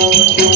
इकडे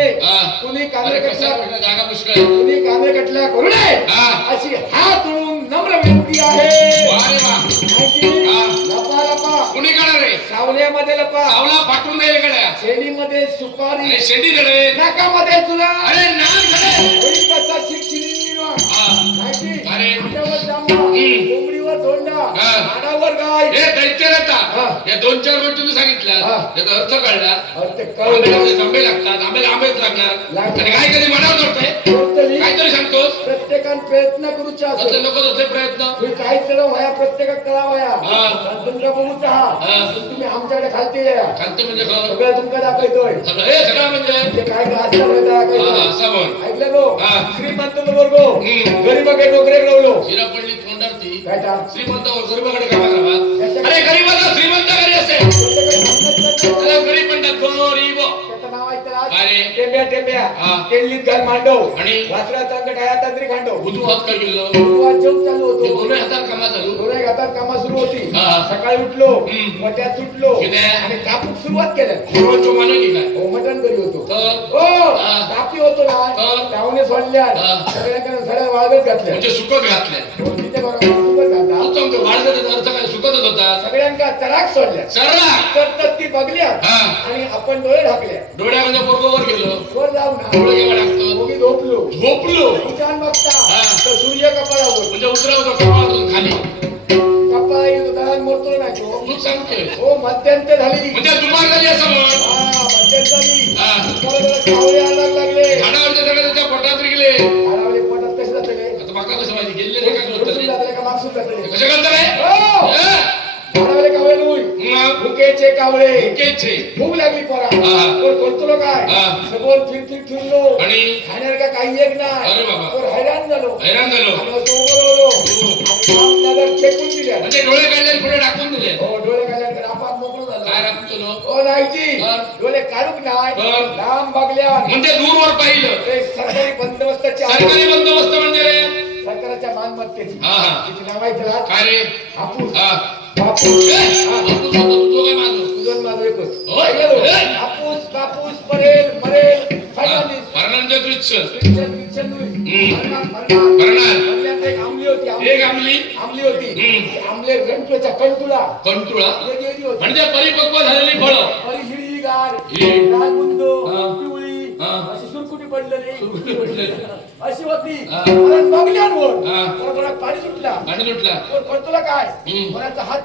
हा. कुणी कांदे कटल्या जागा पुष्कळ. कुणी कांदे कटल्या करू नये हा. अशी हात जोडून नम्र विनंती आहे. कुणी रे? सावल्यामध्ये लपा. सावला फाटून दे इकडे शेणीमध्ये सुपारी. शेंडी रे नाकामध्ये तुला अरे नाक रे होईल कसा शिक्षिणी अरे. हा. माडावर गाय. हे या दोन चार गोष्टी तू सांगितल्या. हा. त्याचा अर्थ कळला. आंबे लागतात. आंब्याला आंबेच लागणार. आणि काय कधी मनावर करतोय काहीतरी सांगतोस. प्रत्येकान प्रयत्न करूचा असं असो नको तसे प्रयत्न. तुम्ही काय चढव व्हाया प्रत्येकात कळा व्हाया. हा. तुमच्या बघूच हा. हा. तुम्ही आमच्याकडे खालती खालतं म्हणजे. सगळं तुमका दाखवतोय. सगळं हे सगळं म्हणजे? म्हणजे काय असं ऐकलं गो. श्रीमंत हम्म. गरीबाकडे डोकरे गवलो शिरा पडली तोंडावरती काय ता? श्रीमंत गरीबाकडे कामा करावा अरे गरीबाला श्रीमंत घरी असे टेंब्या टेंब्या हा. केल्लीत घाल मांडव आणि? वासराचा अंगठ आहे तांत्रिक खांडव बुधू हात कर गेलो गुरुवार जेवण चालू ते होतो दोन्ही हातात कामा चालू दोन्ही हातात कामा सुरू होती हा. सकाळी उठलो हम्म. मट्यात सुटलो किती? आणि कापूक सुरुवात केल्या सर्वोच्च मानव की काय हो मटण घरी होतो तर हो हा. कापी होतो ना हा. त्याहून सोडल्या हा. सगळ्यांकडे सगळ्या वाळगत घातल्या म्हणजे सुकत घातलंय हो, तिथे बघा, तू सांगतो वाढत अर्थ काय? सुकतच होता. सगळ्यांका चराक सोडल्या तर तर ती बघल्या. हा. आणि आपण डोळे ढाकल्या डोळ्यामध्ये बरोबर गेलो. वर जाऊ डोळे ना केव्हा टाकतो दोघी झोपलो. झोपलो. उठान बघता. तर सूर्य कपाळावर. म्हणजे उतरवतो कपाळातून खाली. कपाळ येतो दळण नाही तो. तू सांगतोय हो मध्यंत झाली. म्हणजे दुपार झाली असं हा मध्यंत झाली हा. बरोबर कावळे आलाग लागले. रे हो! कावळे भुकेचे. भूक लागली पोरा. कोण करतो काय. समोर फिर फिर फिरलो आणि? खाणार का काही एक नाही. अरे बाबा. कोण हैराण झालो. हैराण झालो. हो. फेकून दिल्या. म्हणजे डोळे काढले पुढे टाकून दिले. हो डोळे काढल्यानंतर आपण मोकळं काय राखतो लोक? नाहीची. डोळे काढूक नाही. लांब बघल्या म्हणजे दूरवर पाहिलं. सरकारी बंदोबस्ताची. सरकारी बंदोबस्त म्हणजे सरकारच्या मालमत्तेची. तिची नाव आहे त्याला काय रे? हापूस. बापूस तुझं माझं एकच. हो? हापूस बापूस परेल मरेल एक आमली होती. एक आमली आमली होती. ती आमले गणपतीचा कंटुळा कंटुळा म्हणजे परिपक्व झालेली फळं. आणि हिरवीगार. ही. सुरकुती पडलेली. अशी होती. बघल्यावर. कोणाला पाणी सुटला. तुटला कोण करतोला काय. कोणाचा हात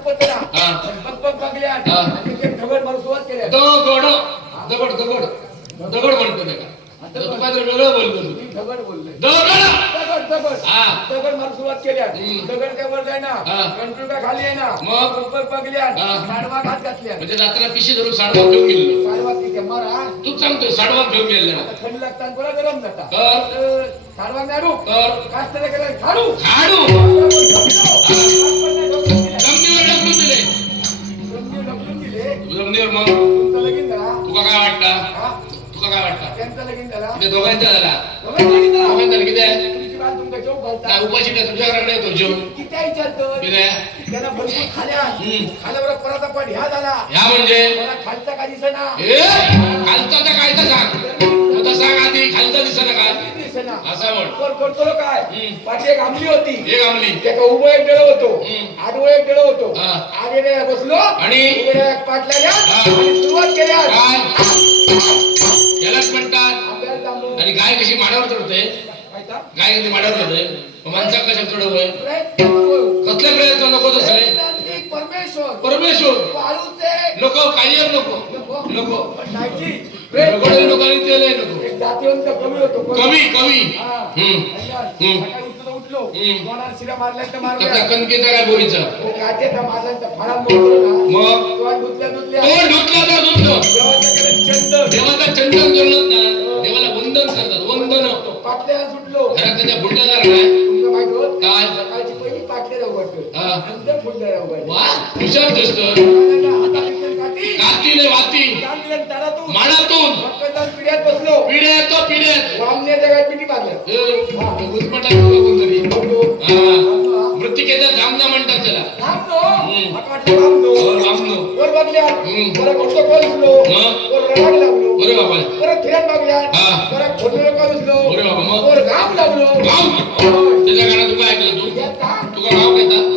हा. बघ बघ बघल्या. ढगड मारून सुरुवात केल्या दगड. दगड दगड. दगड म्हणतो नाही का आता तू काय वेगळं बोलतो तू. मी ढगड बोलले. दगड? दगड दगड. हा. दगड मारून सुरुवात केल्या हम्म. दगड काय वर जाय ना हा. कंट्रोल काय खाली आहे ना मग? हा. साडवा घात घातल्या म्हणजे पिशी धरून साडवात घेऊन गेलो साडवा किती मारा. तूच सांगतोय साडवात घेऊन गेलेला. आता थंडी लागतात बरं गरम जातात तर? तर साडवा नाडू तर? कास्तले केलं खाडू खाडू जमिनीवर जमिनीवर ढकलून दिले. ढकलून दिले. जमिनीवर मग? तुमचं लगीन झाला तुका काय वाटतं? हा? तुका काय वाटतं? त्यांचं लगीन झाला. म्हणजे दोघांचा झाला. दोघांचं किती आहे तुमची तुमका घालता. काय उपाशी काय घराकडे येतो जेवण. किती विचारतं? त्यांना भरपूर खाल्या. खाल्याबरोबर परत आपण ह्या झाला. ह्या म्हणजे? मला खालचा का दिसेना? खालचा तर काय तर सांग. तो सांग आधी खालचा दिसना काय ना असा म्हण. करतो काय. पाठी एक आमली होती. एक आमली त्याचा उभं एक डळ होतो. आडवं एक डळ होतो. आगे बसलो. आणि? आणि सुरुवात केल्या काय यालाच म्हणतात. आणि गाय कशी माडावर चढते? गाय कधी माडावर चढते माणसा कशा चढवय करू. कसले प्रयत्न नको प्रयत्नांतिक परमेश्वर नको कायम नको नको. आणि तेलही नको कमी हा. हम्म. उठलो शिरा मारल्या कणकेचा काय बोरीचा मग चंदन करणं ना देवाला वंदन करतात वंदन पाटल्या सुटलो घरात काय? सकाळची पहिली पाटल्या जाऊ वाटतो. हा. वाटतो. वा हुशार दिसतो काठी कातीने वाती. पिढ्यात बसलो. पिढ्या येतो पिढ्यात. वामण्याच्या काय पिठी बांधल्या कोणतरी? हा. मृतिकेचा धामना म्हणतात त्याला. आता थांबलो हो, थांबलो. वर बघल्या हम्म. परत घोटतो कॉल दिसलो? मग? वर रडायला लागलो. बरे बाबा. परत फिरत बघल्या. परत खोडलेलं कॉल दिसलो? बरे बाबा, मग? वर घाम लागलो. गाव त्याच्या गाणं तुका ऐकलं तू? तुका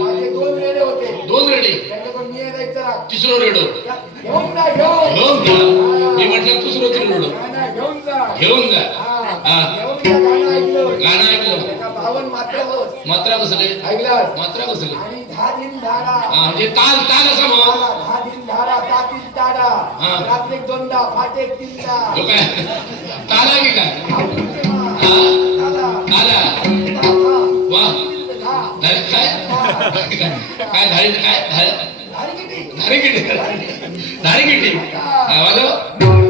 माझे दोन रेडे होते. दोन रेडे? त्याच्याकडून मी एक जरा तिसरो रेडो. घेऊन जा घेऊन. घेऊन जा. मी म्हटलं दुसरं रेडो. घेऊन जा. घेऊन जा. घेऊन जा गाणं ऐकलं. गाणं ऐकलं. मात्र बस मात्रा कसले ऐकलास मात्रा कसले आणि दहा दिन धारा हा म्हणजे ताल ताल असा मग धारा, दहा दिन धारा तातील तारा हा. रात्री दोनदा फाटे तीनदा. तो काय? ताल आहे की काय? आवडीचे मा. हा. ताला. आला ताला. वा. हा. धारी काय? काय धारी काय? धारी? धारी किती? धारी किती? धारी किती? हा, वाजव.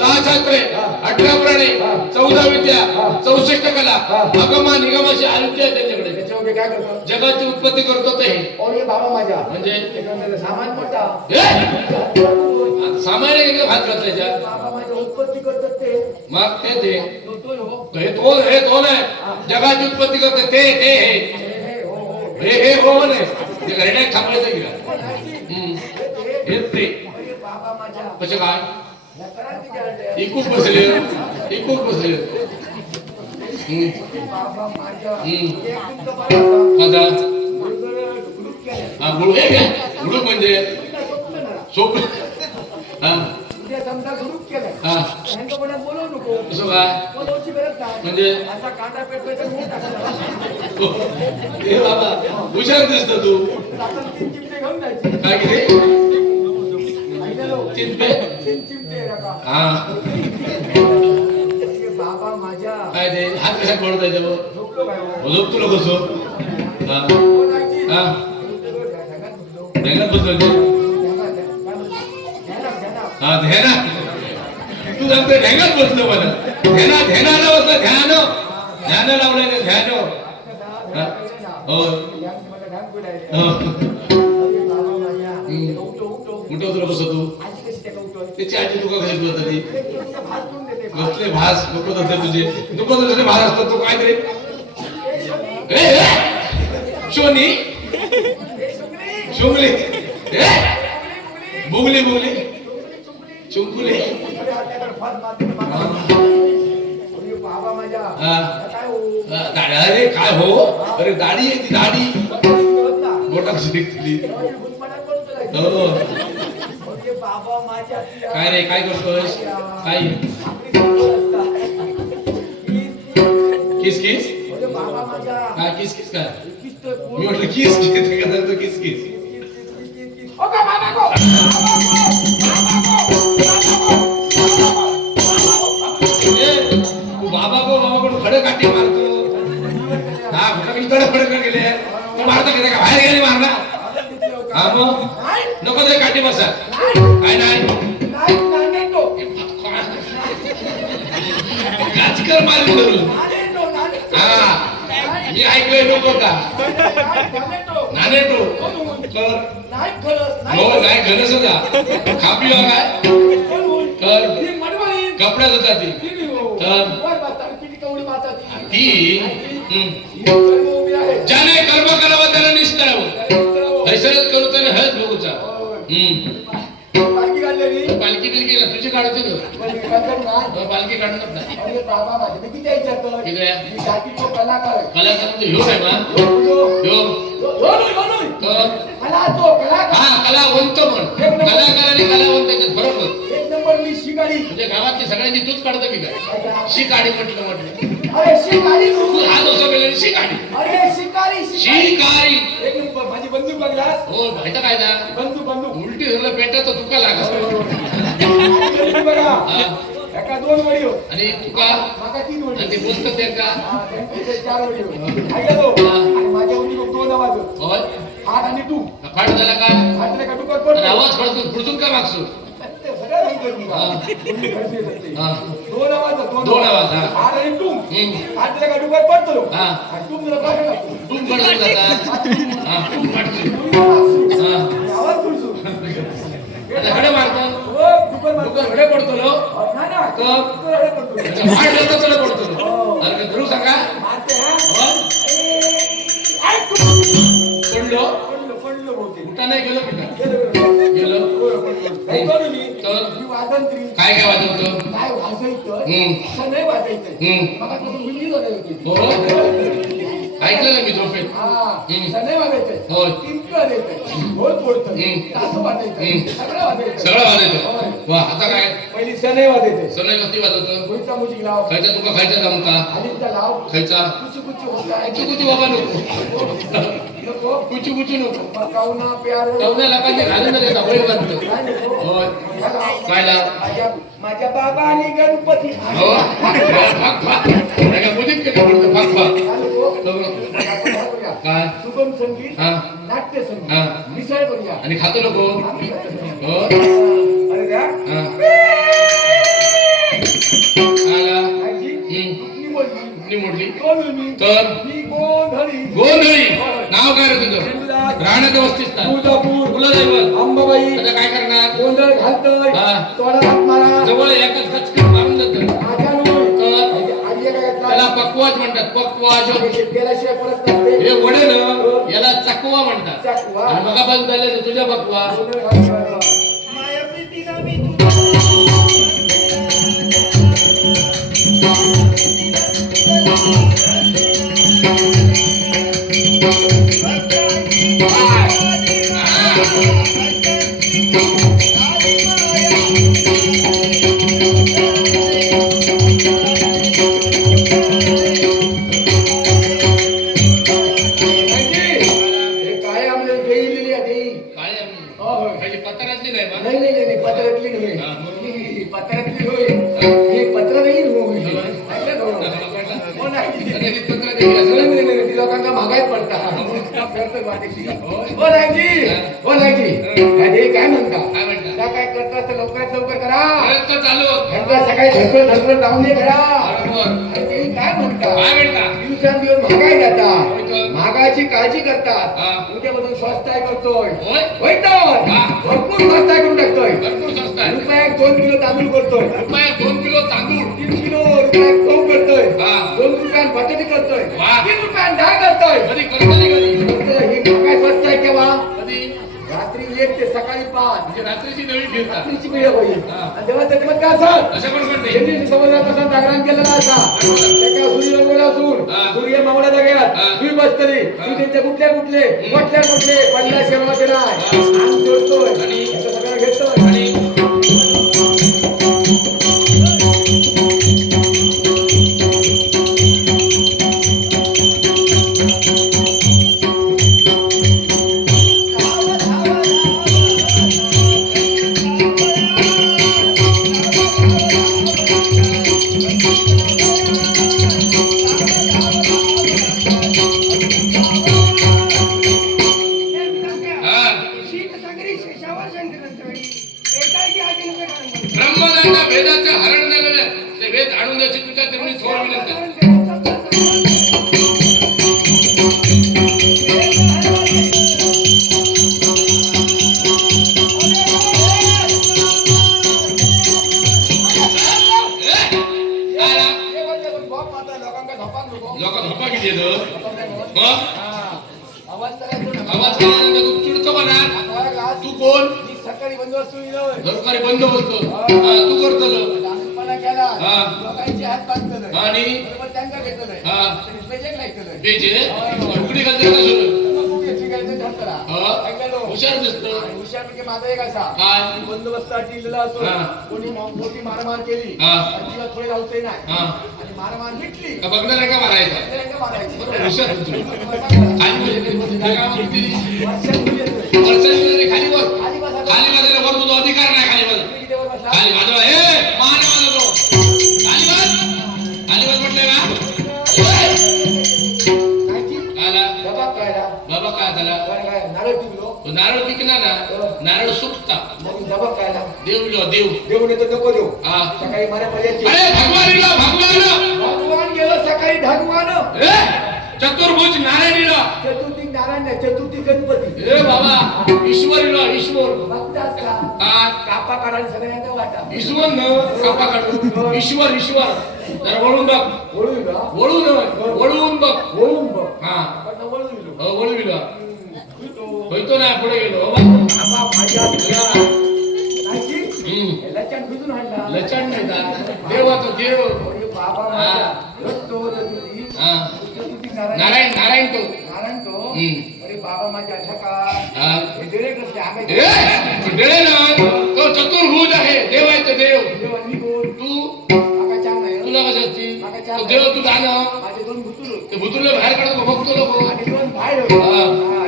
सहा शास्त्रे अठरा पुराणे चौदा विद्या चौसष्ट कला अगमा निगमाशी आयुष्य आहे त्यांच्याकडे. त्याच्यामध्ये काय करतो? जगाची उत्पत्ती करतो ते. ओ ये बाबा माझा म्हणजे? त्याच्यामध्ये सामान मोठा ए, आता सामान्य किती भात घातल्याच्या बाबा माझ्या उत्पत्ती करतात ते. मग ते ते. तो तो हो. हे दोन हे दोन आहे. जगाची उत्पत्ती करते ते हे हे. हे, हे, हो. हो हे हे हो नाही ते घरड्यात थांबायचं की काय? हो, नाहीजी. हम्म. हे, ते. हे ते. अरे बाबा माझा कसे काय? इकूच बसले इकूच बसले हम्म, बाबा आता हा गुळू गुळू म्हणजे सोप हा कसं काय म्हणजे? असा बाबा हुशार दिसत तू आता काय किती चिमटे? तीन चिमटे नका. हा बाबा माझ्या काय ते हात कशा पडत आहे बघ झोपलो काय हो? हा? हा बसलो. हा ध्याना तू सांगतो ढेंगात बसलो मला ध्याना ध्यानाला बसलं ध्यान ध्यान लावलंय ना ध्यान हा. हो. हो. कुठं तुला बसतो तू आजी कशी त्याला उठवते? त्याची आजी तुका कशी बसत ती भात कसले भास नको तसले तुझे. नको तसले भास असतात तो काय तरी शोनी, शुंगली. बुगली बुगली. चुंकुले अरे बाबा माझ्या. काय हो? अरे काय हो? अरे दाढी आहे ती दाढी. मोठा शिकली. हो. काय रे काय करतोस काय. किस किस. काय किस? किस काय? कोण- मी म्हटलं किस किस ते काय तो किस किस. बाबा तू बाबा को बाबा को खडे काठी मारतो? हा कुठं कडे खडे गेले तू मारतो का बाहेर गेले मारना हा मग? नको ते काठी बसा. काय नाही नाही, हा मी ऐकलंय नको का तो. नाणे तो कर नाही हो नाही खापी काय कर कपड्यात होता ती तर? ती. ज्याने कर्म करावं त्याला निष्करावं हैसरच करू त्याने हळद बघूचा हम्म पालखी बिलकी तुझी काढते तू? ही. हो, पालखी काढणार नाही अरे बाबा माझे मी किती विचारतो किती आहे? मी जातीचो कलाकार आहे. म्हणजे ह्यो आहे ना नाही, नाही. तर तो कलाकार. हा कलावंत म्हण. कलाकार आणि कलावंत याच्यात फरक होतो एक नंबर मी शिकारी. म्हणजे गावातली सगळ्यांची तूच काढतो की काय? शिकाडी म्हटलं म्हटलं. अरे शिकारी. तू केलं शिकाडी अरे शिकारी शिकारी. शिकारी. एक नंबर माझी बंदूक बघलास? हो माहिती काय ना बंदूक बंदूक. उलटी झालं पेटा तर तुका लागा दोन वडी हो आणि तुका माका तीन वडी आणि ते बोलतात ते का हा, त्यांचे चार वडी हो ऐका तो. हा. आणि माझ्या वडी दोन आवाज हो. होय? हात आणि तू. फाट झाला का हात का डुकर आणि पडतो आवाज पडतो पुढचून का मागसू हा. ते. हा. दोन आवाज हो, दोन आवाज, हा. हात आणि तू. हात का डुकर पडतो हा. आणि तू तुला पडतो हा पडतो. हा. आवाज. आता कडे मारतो. हो, डुकर मारतो. डुकरकडे पडतो लो नाही ना, तो? डुकर एवढं पडतो. अच्छा, फाट जातो तुला पडतो लो. अरे काय धरू सांगा मारते, हा? हो तू. पडलो पडलो, पडलो बहुतेक. कुठं नाही गेलो कुठं गेलो. काय? मी वाजंत्री. काय काय वाजवतो काय वाजायचं? हम्म. असं नाही वाजायचं. हम्म. मला. हो ऐकलं ना मी झोपेत हा. सगळं वाजायचं. वा आता काय? पहिली सनई वाजायचे. सनई कधी वाजवतो कोणता मुजिक लाव. खायचा तुका खायचा जमता लाव. खायचा. कुचू कुचू बाबा नको. नको. कुचू कुचू नको. मग कावना प्यार? लोकांचे घालून झाले होय. काय लाव? माझ्या बाबा आणि गणपती हो. केलं पडतं फाक करूया? काय सुगम संगीत हा. नाट्य हा. संगीत मिसळ करूया आणि खातो नको? हो. अरे द्या हा. आला. आजी हम्म. कुठली बोलली कुठली मोडली? कोण मी तर मी गोंधळी गोंधळी नाव काय रे तुझं? राहण्याचं वस्तीच ना तुळजापूर. कुलदैवत. अंबाबाई. काय करणार? गोंधळ घालतोय. हा. तोडा हात मारा. जवळ एकाच पक्वाज म्हणतात. पक्वा परत हे वडे ना याला चकवा म्हणतात. चकवा. आणि बघा बंद झाले तुझ्या पक्वा. करा प्रयत्न चालू ह्यांना सकाळी धडपड धडपड लावून दे करा बरोबर. आणि ते काय काय म्हणता? दिवसांदिवस महागाई. महागाईची काळजी करतात. उद्यापासून स्वस्ताय करतोय. होय? होय तर हा. भरपूर स्वस्ताय करून टाकतोय. भरपूर स्वस्त आहे. रुपयात दोन किलो तांदूळ करतोय. रुपये दोन किलो तांदूळ. तीन किलो रुपयात गहू करतोय. हा. दोन रुपयात बटाटे करतोय. वा. तीन रुपयात डाळ करतोय. कधी कधी फक्त ही महागाई स्वस्त आहे केव्हा? कधी? एक ते सकाळी पाच. म्हणजे रात्रीची नवी रात्रीची वेळ होईल. हा. आणि तेव्हा त्याच्यामध्ये काय असं? पण म्हणते त्यांनी समुद्रात कसा जागरण केलेला असा एका सूर्य रंगवला असून हा. सूर्य मावळा जाग्यात हा. तुम्ही बसतली हा. तू त्यांचे कुठले? कुठले कुठले? कुठले पडला सेवा केला. अंग सोडतोय. आणि? याचं सगळं घेतोय. आणि बरोबर हा. का मग याची हा. हुशार दिसतो आणि हुशारपैकी माझा एक असा काय? की बंदोबस्तात लिहिलेला असो हा. कोणी मा- मोठी मारामार केली हा. अजिबात थोडे जाऊचे नाही हा. आणि मारामार मिटली का बघणार आहे का मारायचा त्याला मारायची बरोबर, हुशार होतो. बसा करा. आणि म्हणजे ते? वर्षात मुली येतोय. खाली बस खाली बसा. खाली बसायला वर तुझा अधिकार नाही खाली बस तुम्ही किती वर बसला? खाली बाजूला ए मान खायला. देव. लो देव तर नको देऊ. हा. सकाळी मारा पर्यंत अरे भगवानीला भगवान भगवान गेलो सकाळी भगवान ए चतुर्भुज नारायणीला. चतुर्थी नारायण नाही, चतुर्थी गणपती. ए बाबा ईश्वरीला ईश्वर. बघतास का हा. कापा काढायला सगळ्यांना वाटा. ईश्वर न कापा काढू ईश्वर ईश्वर. जरा वळून बघ. वळून का वळून वळून बघ. वळून बघ. हा. पण वळून हो वळविला तो होयतो ना पुढे गेलो. हो, बाबा. माझ्या का? देव तो देव. बाबा नारायण नारायण तो. नारायण तो. अरे बाबा माझ्या ना. तो चतुर्भुज आहे देव आहे. तो देव. तू? चार तुला कसं असती तो देव तू जाणं माझे दोन भुतुर ते भुतुरले बाहेर काढतो बघतो लोक. आणि दोन बाहेर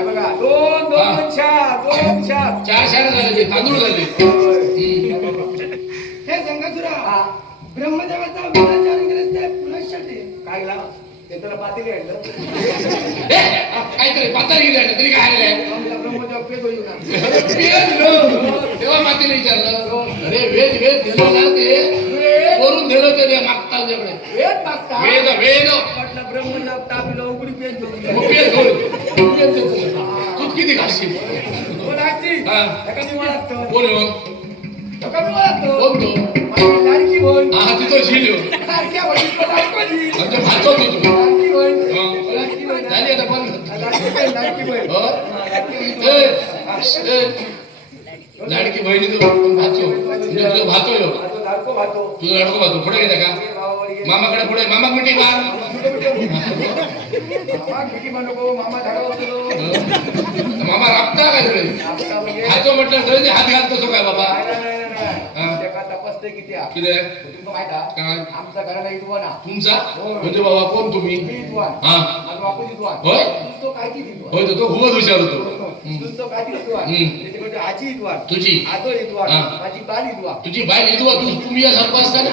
बघा दोन. दोन चार दोन चार. चार शाळा झाले तांदूळ झाले. पातेली आणलं. काहीतरी पातळ गेली आहे, तरी काय आलेलं आहे आम्हाला ब्रह्मदेव पेद होईल ना. वेद लो. तेव्हा मातीला विचारलं अरे वेद वेद दिलो ना ते करून दिलं ते मागता वेद मागता. वेद वेद म्हटलं ब्रह्मदेव तापिलं उघडी. वेद देतो. तू किती घालशील कोण आजी? ओळखतो. कोण लाडकी बहिणी तो पण भाचो. म्हणजे तुझं भाचो. तुझं लाडको भाचो. पुढे का. मामाकडे मामा मिटिंग मार मामा? राबता काय सगळे हातो म्हटलं सगळे हात घालतो तो काय बाबा? किती तुमचं आमचा घराला म्हणजे बाबा कोण तुम्ही. हा. होय? होय तो खूपच हुशार आजी. तुझी आजो. हा. माझी बाल. तुझी बाई विधवा तू तुम्ही या सारखं असताना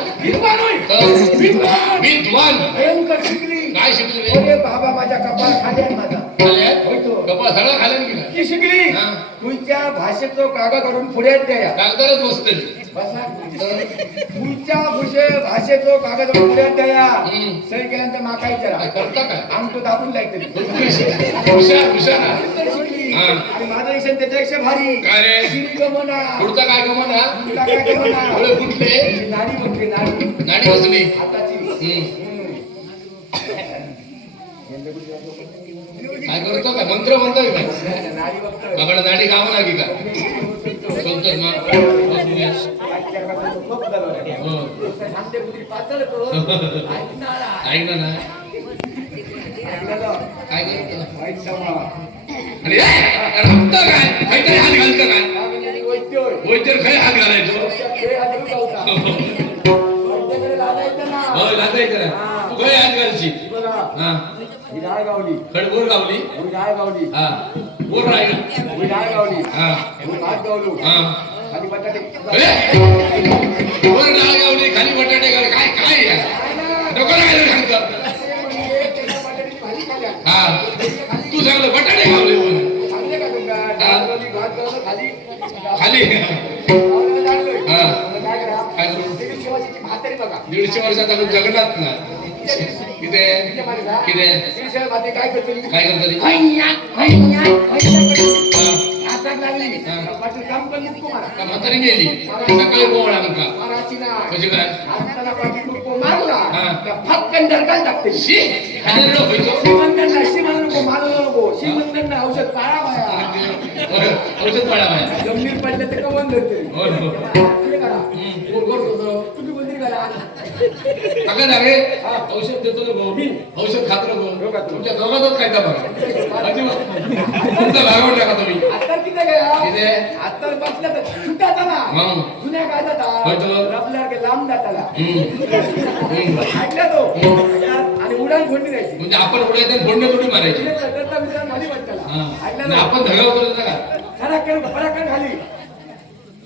होय. तर विद्वान. विद्वान भयंकर शिकली काय शिकली रे? अरे बाबा माझ्या कपाळ खाली आहे माझा खाल्या होय तो. सगळं खाल्यान ती शिकली हा. तुमच्या भाषेचं कागद काढून पुढे द्या कागदारच बसतली बसा तुमच्या भुषे भाषेचो कागद. सही केल्यानंतर माका विचारा करता काय? आमचं दाबून लागते हुशार. आणि माझं इशन त्याच्यापेक्षा भारी. काय रे? शिरीगमना. पुढचा काय गमना काय गमना? डोळे फुटले नाडी म्हटली नाडी. नाडी बसली. काय करतो काय? मंत्र म्हणतोय काय? नाडी गाव लागी का? बोलतोय मग बसूया. खूप झालं. हो. सांगते कुत्री पातळ करून ऐकणार. ऐक ना ऐकलं? काय. अरे काय हात घालतं काय वैद्य हात घालायचो हा लागायचं ना. तू हात हा गावली खडबोर गावली गावली हा राहिला ही डाळ गावली हा ही भात गावलो हा आणि बटाटे अरे वर डाळ गावली खाली बटाटे गावले काय काय या? नको राहिलं सांगतं भाजी खाल्या. हा तू सांगलं बटाटे गावले म्हणून. सांगले का तुमका? डाळ गावली, भात गावलं, खाली खाली गावलं, डाळलोय. हा. मग काय करा? काय करू? दीडशे वर्षाची म्हातारी बघा. दीडशे वर्षात आपण जगन्नाथ ना किती. किती काय करते? काय करतो हैया, हैया, हैया करते. का हातात लागली. पाटील काम पण नको मला. म्हातारी गेली सकाळी काय हाताला पाटील नको मारला. का फटकन धडकान टाकते. शी खाण्याला व्हायचो श्रीमंतांना अशी म्हणू नको मारू नको श्रीमंतांना औषध पाळा बाया औषध पाळा बाया गंभीर पडलं तर कमवून धरते. हे करा. करा काका नागे औषध देतो ना भाऊ. औषध खात का तू? तुमच्या दोघांतच खायचा बघा. तुमचा भागवत टाका तुम्ही. आता किती? आता तर मग? जुन्या काय जाता लांब जाताला हम्म. ऐकला तो? आणि उडान फोडली द्यायची. म्हणजे आपण उडायचं फोडणे थोडी मारायची? हा. ऐकला आपण धगाव करतो का फराकन खाली.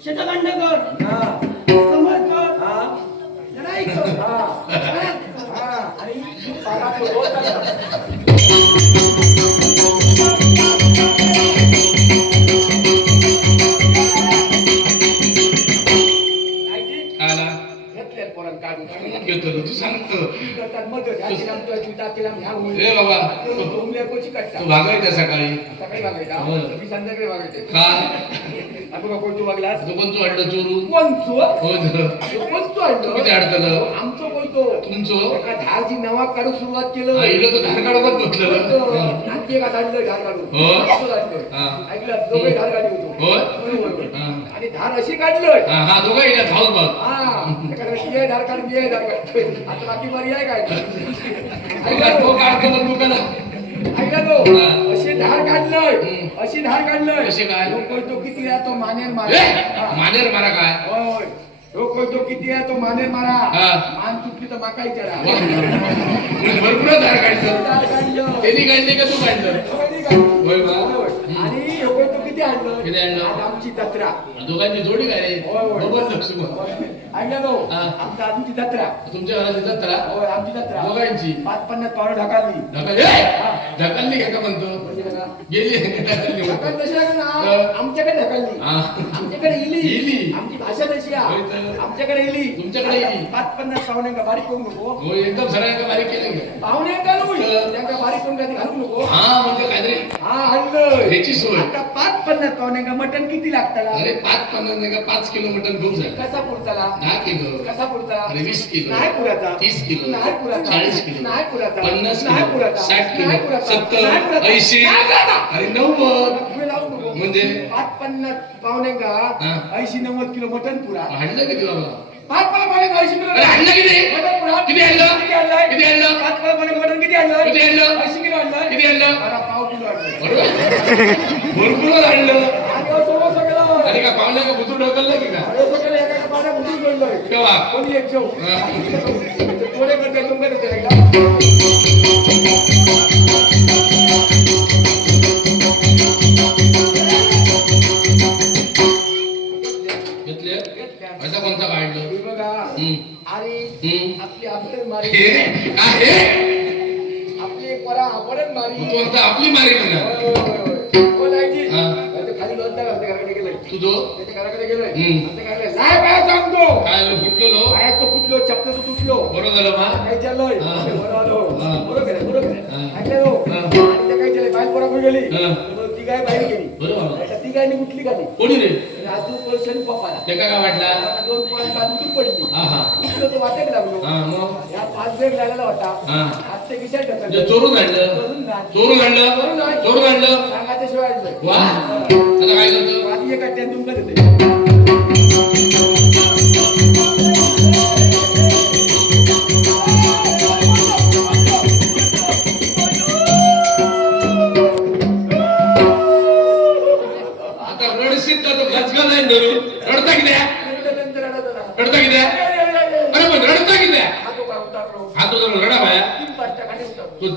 शतखंड कर. हा. समज कर हा लढाई कर हा हा आणि पारा तो भागायचा सकाळी. सकाळी वागायचा. मी संध्याकाळी वागायचे. का आपण का कोणतो वागलास? तू कोणचं अड्ड चोरून? हो ध. कोणतो आणलं? किती अडकलं? आमचं? तुमचं एका झाडची नवा काढून सुरुवात केलं आईला तर धार काढवत बसलं आणखी एका हो. असं झाडलं. हा. ऐकलं दोघे धार काढली होतो. हा. आणि धार अशी काढलं हा हा दोघं येतात खाऊन बघ हा एखाद्या वेळेस ये धार काढ ये धार काढ आता बाकी बरी आहे काय तो तो काढतो तू करा ऐकला तो. अशी धार काढलंय. अशी धार काढलंय. कशी काय? लोक तो किती आहे तो मानेर मारा. मानेर मारा काय? होय. लोक तो किती आहे तो मानेर मारा. हा. मान तुटली तर माका विचारा भरपूर धार काढलं. त्यांनी काढले का तू काढलं? होय बा. होय. आणि तो किती आणलं? आणलं? आमची जत्रा. दोघांची जोडी काय. बरोबर लक्ष ऐकला तो हा. आमचा आमची जत्रा. तुमच्या घरात येतात तर होय आमची जत्रा. दोघांची? पाच पन्नास पावलं ढकालली? ढकल ए! ढकलली का का म्हणतो? म्हणजे गेली. ढकलली म्हणतो. ढकल तशी आहे ना हा. आमच्याकडे ढकलली. हा. आमच्याकडे इली. इली. आमची भाषा तशी. आमच्याकडे इली. तुमच्याकडे इली. पाच पन्नास पाहुणे का बारीक करू नको हो एकदम सगळ्यांना बारीक केलं की. पाहुणे तर. त्यांना बारीक करून कधी घालू नको. हा म्हणजे काहीतरी हा हल्लं ह्याची सोय. आता पाच पन्नास पाहुणे का मटण किती लागतं अरे पाच पन्नास नाही का पाच किलो मटन खूप झालं कसा पुरताला? दहा किलो. कसा पुरता? अरे वीस किलो. नाही पुराचा. तीस किलो. नाही पुराचा. चाळीस किलो. नाही पुराचा. पन्नास नाही पुराचा. साठ किलो. सत्तर. ऐंशी. अरे नव्वद. म्हणजे? पाच पन्नास पाहुणे का हा. ऐंशी नव्वद किलो मटण पुरा. हाडलं किती बाबा भात मला? पाणी ऐंशी किलो अरे आणलं किती? किती आणलं? किती आणलंय किती आणलं? पाणी मटण किती आणलंय किती आणलं? ऐंशी किलो आणलंय किती आणलं? पाव किलो बरोबर. भरपूर आणलं. आणि का पाहुण्या का बुतू ढकललं की का अरे. केव्हा कोणी एक जेव. कोणी करते, आपली आपण मारी. काय आपली परा मारी. तू आता आपली म्हणा. खाली दोन घराकडे गेलोय. तुझो त्याच्या घराकडे काय केलंय? नाही सांगतो. काय आलं फुटलेलो? पायाचं फुटलो चपलाचं तुटलो. बरं झालं मा. काय चाललंय? हा. बरं आलो. बरोबर बरोबर हा. ऐकलं. आणि काय केलंय बाहेर पोराकडे गेली. ती गाय बाहेर गेली? बरोबर गायनी उठली ती कोणी रे? राजू पैसे पप्पाला ते काय वाटला? दोन बाजू उठून पडली. हा हा. तो वाटेक लागलो. हा मग? या पाच बेड लागलेला होता. हा. आज ते विषय म्हणजे चोरून आणलं? चोरून नाही. चोरून आणलं? चोरून आणलं? सांगायच्या शिवाय आणलंय. वा. आता काय करतो? आधी एका टेन तुमका देते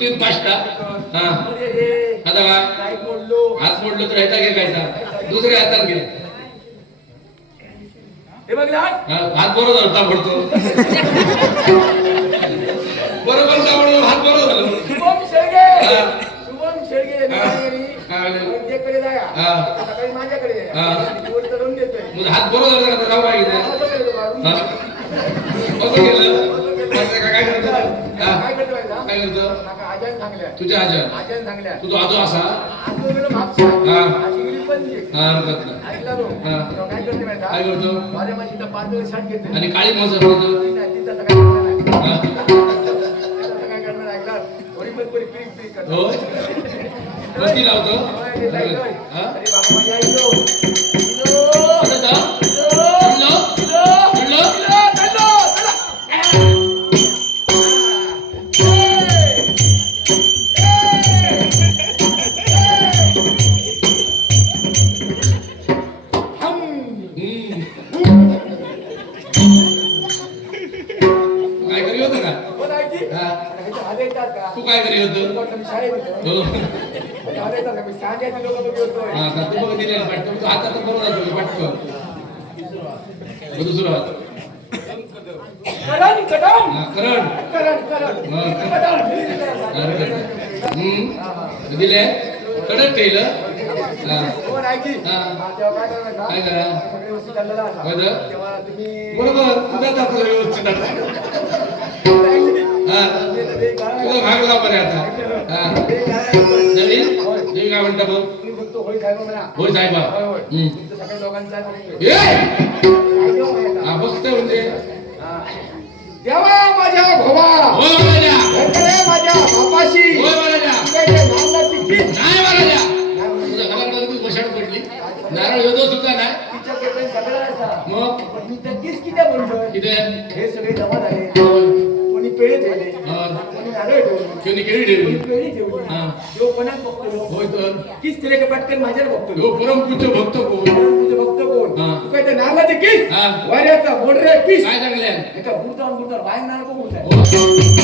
तीन पाचटा हा. आता. हात मोडलं तर ह्याचा घे कायचा. दुसऱ्या हातात घे. हात बरोबर झाला ताबडतो बरोबर ताबडतो हात बरोबर झालं शुभम शेळगे. वैद्यकडे जाया. सकाळी माझ्याकडे हात बरोबर झाला राहू पाहिजे काय करतो माहिती आहे? काय करतो नका आजान सांगल्या तुझ्या आजा आजान सांगल्या तुझा आजो असा आजो गेलो मागचा. हा. अशी गेली पण ती. हा हरकत नाही ऐकला तो. हा. तो काय करते माहिती काय आहे? करतो माझ्या माझी इथं पाच दिवस घेते आणि काळी नाही, आता काय करणार नाही. हा. तिथं काय करणार ऐकला थोडी पण परी पिरी पिरी करतो. हो कधी लावतो होय, ते लाईटोय. हा अरे हा का तू बघ दिले पाठ तू हातात बरोबर जातो पटकन बघू सुरुवात करण, करण. हा करण करण, करण. हा. करण. हम्म दिले कडक ठेवलं हा हो, नाईकी. हा. हा, तेव्हा काय करणार का? काय करा? सगळे वस्तू चाललेला असा. तेव्हा तुम्ही बरोबर दाखवलं व्यवस्थित आता. हा तुझा भागला बरे आता हा ते काय- नवीन तुम्ही काय म्हणता मग तुम्ही होय साहेब म्हणा. होय साहेबा. होय, होय. हम्म. तुमचं सगळ्या दोघांचा आहे. ए काय देऊ माहिती आहे हा बघतोय म्हणजे. देवा माझ्या भोवा. होय महाराजा. भेटले माझ्या बापाशी होय महाराजा. नाही महाराजा. तुझ्या पडली. नारळ येतो सुद्धा नाही सगळं असा मग? पण मी किस किती म्हणतोय किती हे सगळे जमा झाले कोणी पेळे हा. नारळ ठेवले केळी हा. कोणाक बघतो होय तर. किस तिला का पटकन माझ्यावर बघतो हो? परमपूज्य भक्त कोण? तुझे भक्त कोण? हा. तू काय त्या नारळाचे किस? हा. वाऱ्याचा मोडरे किस? काय एका बुरतावर बुरतावर बाहेर नारळ बघून जाय. हो.